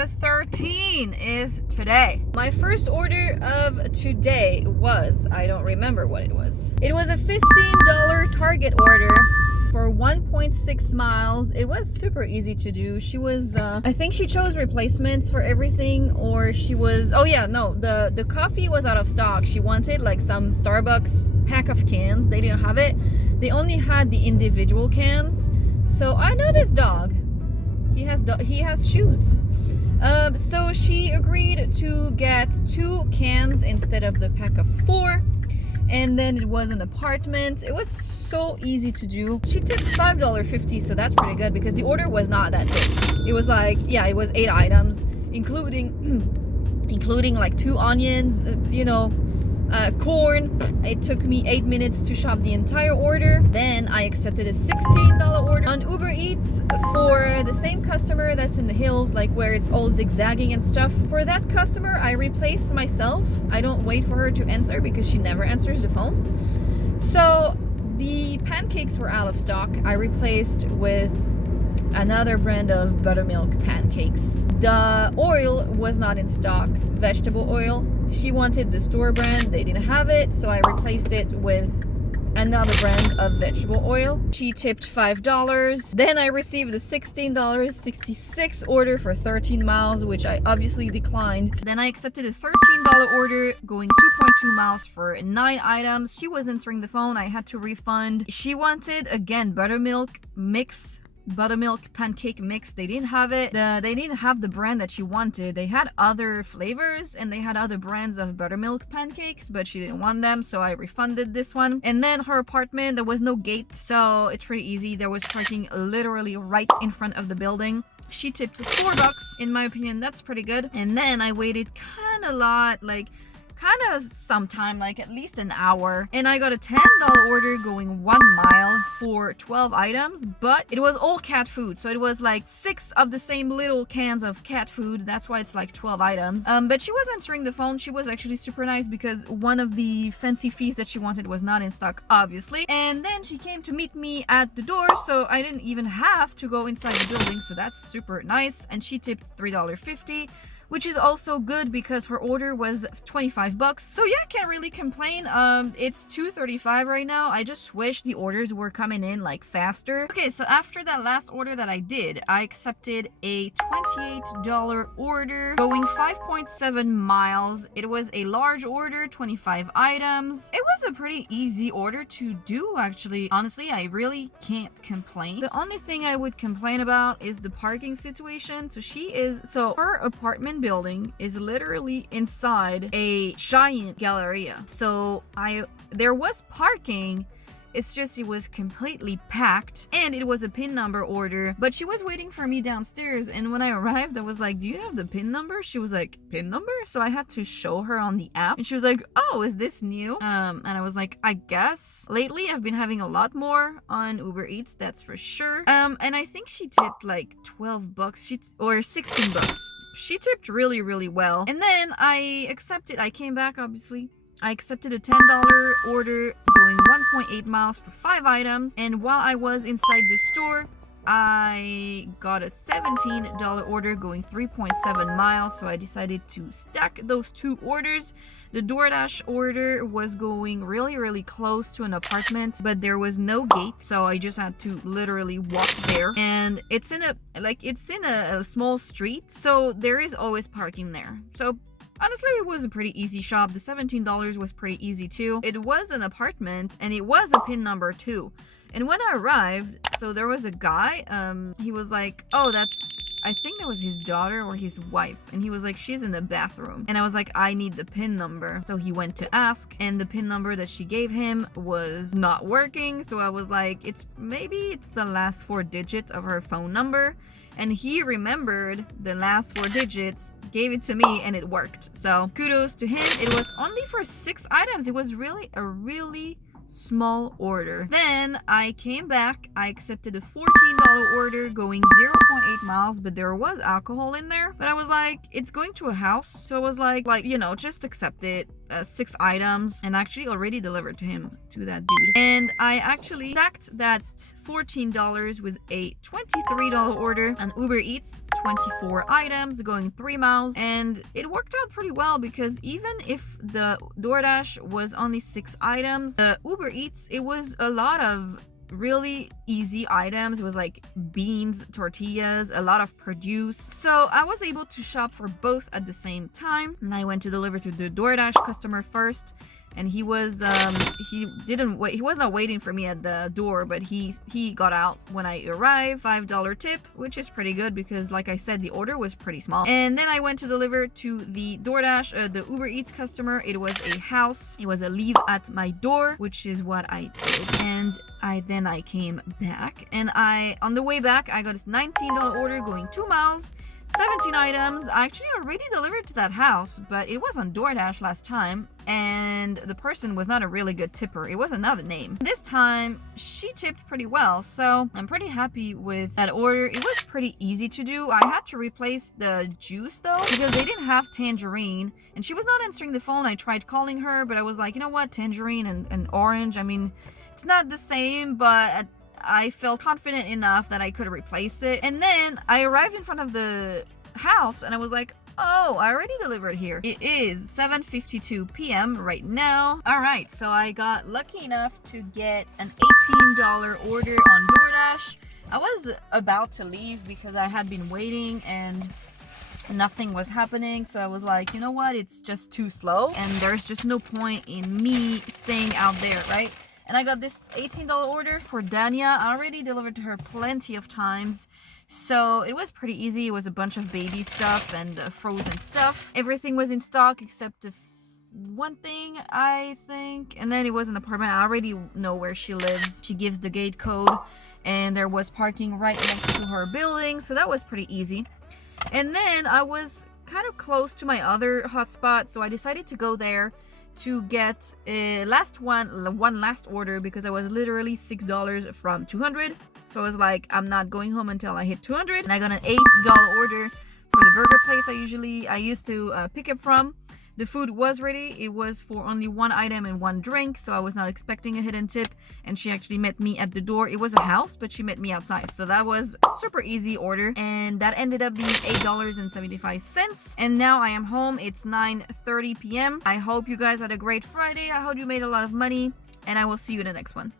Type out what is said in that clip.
the 13 is today. My first order of today was, I don't remember what it was. It was a $15 Target order for 1.6 miles. It was super easy to do. She was, I think she chose replacements for everything, or she was, oh yeah, no, the coffee was out of stock. She wanted like some Starbucks pack of cans. They didn't have it. They only had the individual cans. So I know this dog. He has shoes. So she agreed to get 2 cans instead of the pack of 4. And then it was an apartment. It was so easy to do. She tipped $5.50, so that's pretty good because the order was not that big. It was like, yeah, it was 8 items, including like 2 onions, corn. It took me 8 minutes to shop the entire order. Then I accepted a $16 order on UberEATS for the same customer that's in the hills, like where it's all zigzagging and stuff. For that customer, I replaced myself. I don't wait for her to answer because she never answers the phone. So the pancakes were out of stock. I replaced with another brand of buttermilk pancakes. The oil was not in stock, vegetable oil. She wanted the store brand. They didn't have it, so I replaced it with another brand of vegetable oil. She tipped $5. Then I received a $16.66 order for 13 miles, which I obviously declined. Then I accepted a $13 order going 2.2 miles for 9 items. She was answering the phone. I had to refund. She wanted, again, buttermilk pancake mix. They didn't have it. They didn't have the brand that she wanted. They had other flavors and they had other brands of buttermilk pancakes, but she didn't want them, so I refunded this one. And then her apartment, there was no gate, so it's pretty easy. There was parking literally right in front of the building. She tipped $4. In my opinion, that's pretty good. And then I waited kind of sometime, like at least an hour, and I got a $10 order going 1 mile for 12 items, but it was all cat food, so it was like 6 of the same little cans of cat food. That's why it's like 12 items. But she was answering the phone. She was actually super nice because one of the fancy feasts that she wanted was not in stock, obviously. And then she came to meet me at the door, so I didn't even have to go inside the building, so that's super nice. And she tipped $3.50, which is also good because her order was $25. So yeah, can't really complain. It's 2:35 right now. I just wish the orders were coming in like faster. Okay, so after that last order that I did, I accepted a $28 order going 5.7 miles. It was a large order, 25 items. It was a pretty easy order to do, actually. Honestly, I really can't complain. The only thing I would complain about is the parking situation. So her apartment building is literally inside a giant galleria. So there was parking. It's just it was completely packed and it was a PIN number order, but she was waiting for me downstairs, and when I arrived I was like, do you have the PIN number? She was like, PIN number? So I had to show her on the app and she was like, oh, is this new? And I was like, I guess. Lately I've been having a lot more on UberEATS, that's for sure. And I think she tipped like $12 or $16. She tipped really, really well. And then I came back, obviously. I accepted a $10 order going 1.8 miles for 5 items. And while I was inside the store, I got a $17 order going 3.7 miles. So I decided to stack those 2 orders. The Doordash order was going really, really close to an apartment, but there was no gate, so I just had to literally walk there. And it's in a small street, so there is always parking there. So honestly, it was a pretty easy shop. The $17 was pretty easy too. It was an apartment and it was a PIN number too. And when I arrived, so there was a guy, he was like, oh, I think that was his daughter or his wife. And he was like, she's in the bathroom. And I was like, I need the PIN number. So he went to ask, and the PIN number that she gave him was not working. So I was like, maybe it's the last 4 digits of her phone number. And he remembered the last 4 digits, gave it to me, and it worked. So kudos to him. It was only for 6 items. It was really a really small order. Then I came back. I accepted a $14 order going 0.8 miles, but there was alcohol in there. But I was like, it's going to a house, so I was like, just accept it. 6 items, and actually already delivered to that dude. And I actually stacked that $14 with a $23 order on UberEATS. 24 items going 3 miles, and it worked out pretty well because even if the DoorDash was only 6 items, the UberEATS, it was a lot of really easy items. It was like beans, tortillas, a lot of produce. So I was able to shop for both at the same time, and I went to deliver to the DoorDash customer first. And he was he didn't wait, he was not waiting for me at the door, but he got out when I arrived. $5 tip, which is pretty good because like I said, the order was pretty small. And then I went to deliver to the DoorDash, the UberEATS customer. It was a house. It was a leave at my door, which is what I did. And I came back, and on the way back I got this $19 order going 2 miles, 17 items. I actually already delivered to that house, but it was on DoorDash last time, and the person was not a really good tipper. It was another name. This time, she tipped pretty well, so I'm pretty happy with that order. It was pretty easy to do. I had to replace the juice though, because they didn't have tangerine, and she was not answering the phone. I tried calling her, but I was like, you know what, tangerine and orange, I mean, it's not the same, but I felt confident enough that I could replace it. And then I arrived in front of the house and I was like, oh, I already delivered here. It is 7:52 p.m. right now. All right, so I got lucky enough to get an $18 order on DoorDash. I was about to leave because I had been waiting and nothing was happening, so I was like, you know what, it's just too slow and there's just no point in me staying out there, right? And I got this $18 order for Dania. I already delivered to her plenty of times, so it was pretty easy. It was a bunch of baby stuff and frozen stuff. Everything was in stock except one thing, I think. And then it was an apartment. I already know where she lives. She gives the gate code, and there was parking right next to her building, so that was pretty easy. And then I was kind of close to my other hotspot, so I decided to go there to get a one last order because I was literally $6 from 200. So I was like, I'm not going home until I hit 200. And I got an $8 order for the burger place I used to pick up from. The food was ready. It was for only 1 item and 1 drink, so I was not expecting a hidden tip, and she actually met me at the door. It was a house, but she met me outside, so that was a super easy order, and that ended up being $8.75. And now I am home. It's 9:30 p.m. I hope you guys had a great Friday. I hope you made a lot of money, and I will see you in the next one.